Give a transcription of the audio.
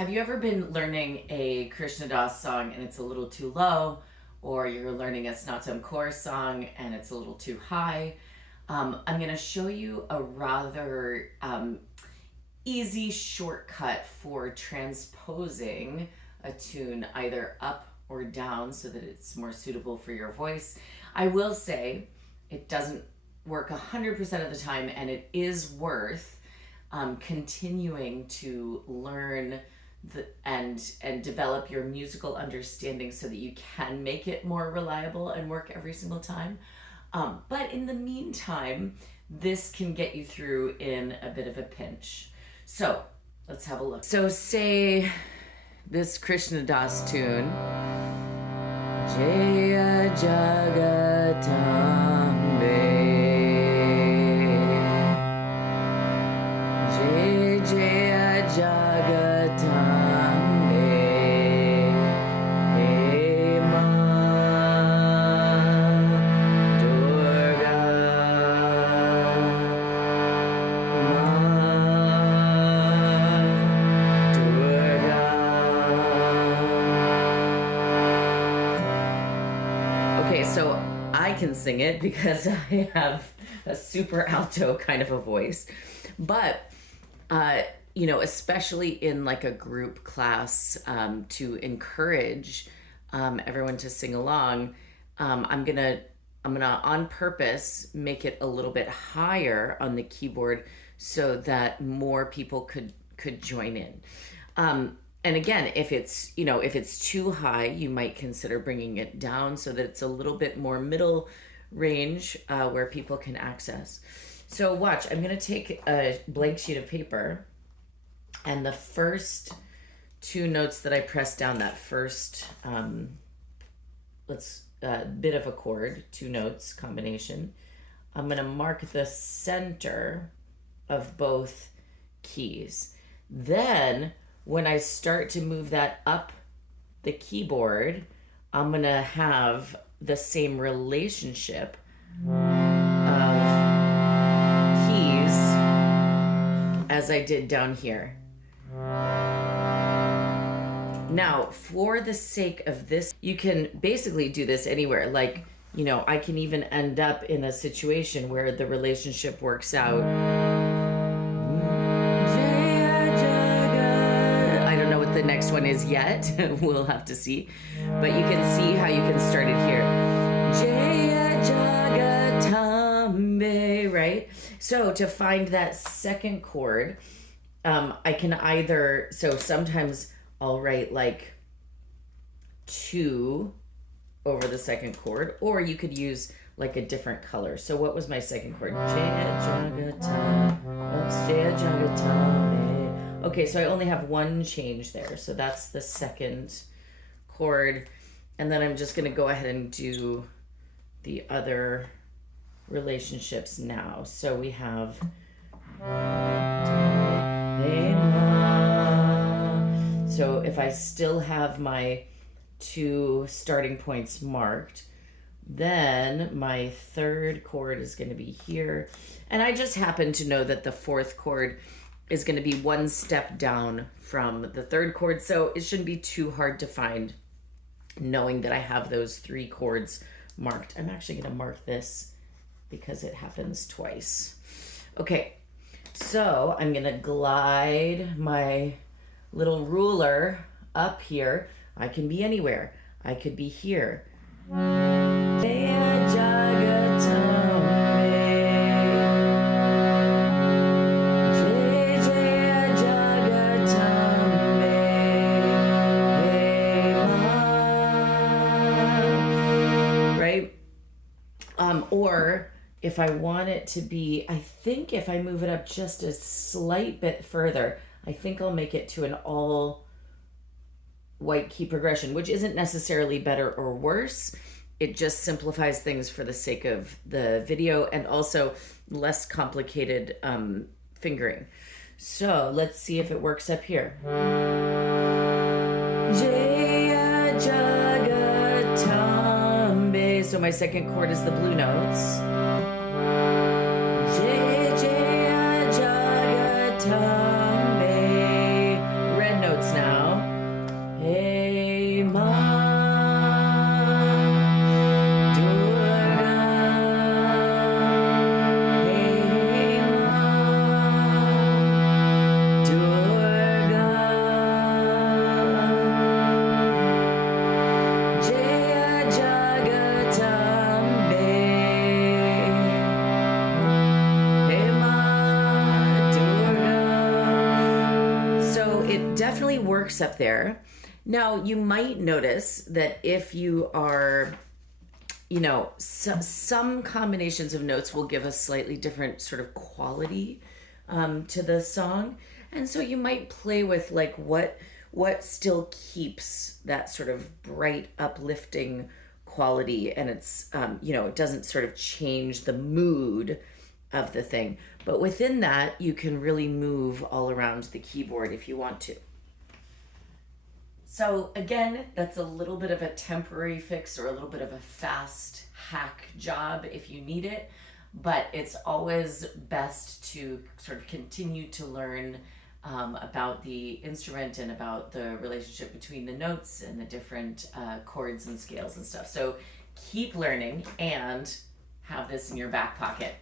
Have you ever been learning a Krishna Das song and it's a little too low, or you're learning a Snatam Kaur song and it's a little too high? I'm going to show you a rather easy shortcut for transposing a tune either up or down so that it's more suitable for your voice. I will say it doesn't work 100% of the time, and it is worth continuing to learn and develop your musical understanding so that you can make it more reliable and work every single time. But in the meantime, this can get you through in a bit of a pinch. So let's have a look. So say this Krishna Das tune, Jaya Jagatambe, Jaya Jaya Jagatambe, Hey Ma Durga, Ma Durga. Okay, so I can sing it because I have a super alto kind of a voice, but especially in like a group class, to encourage everyone to sing along, I'm gonna on purpose make it a little bit higher on the keyboard so that more people could join in. And again, if it's too high, you might consider bringing it down so that it's a little bit more middle range where people can access. So watch, I'm going to take a blank sheet of paper, and the first two notes that I press down, that first bit of a chord, two notes combination, I'm going to mark the center of both keys. Then when I start to move that up the keyboard, I'm going to have the same relationship of keys as I did down here. Now, for the sake of this, you can basically do this anywhere. Like, I can even end up in a situation where the relationship works out. I don't know what the next one is yet. We'll have to see. But you can see how you can start it here. Jaya Jagatambe, right? So to find that second chord, I can either, so sometimes I'll write like 2 over the second chord, or you could use like a different color. So what was my second chord? Jaya Jagatambe. Oops, Jaya Jagatambe. Okay, so I only have one change there. So that's the second chord. And then I'm just going to go ahead and do the other relationships now. So we have so if I still have my 2 starting points marked, then my third chord is going to be here. And I just happen to know that the fourth chord is going to be 1 step down from the third chord. So it shouldn't be too hard to find, knowing that I have those 3 chords marked. I'm actually going to mark this because it happens twice. Okay, so I'm going to glide my little ruler up here. I can be anywhere. I could be here. Jaya Jagatambe, Jaya Jaya Jagatambe, Hey Ma, right? Or if I want it to be, I think if I move it up just a slight bit further, I think I'll make it to an all white key progression, which isn't necessarily better or worse. It just simplifies things for the sake of the video and also less complicated fingering. So let's see if it works up here. Jaya Jagatambe. So my second chord is the blue notes. Jaya Jaya Jagatambe. Red notes now. definitely works up there. Now, you might notice that if you are, some combinations of notes will give a slightly different sort of quality to the song. And so you might play with like what still keeps that sort of bright, uplifting quality, and it's it doesn't sort of change the mood of the thing. But within that, you can really move all around the keyboard if you want to. So again, that's a little bit of a temporary fix or a little bit of a fast hack job if you need it, but it's always best to sort of continue to learn about the instrument and about the relationship between the notes and the different chords and scales and stuff. So keep learning and have this in your back pocket.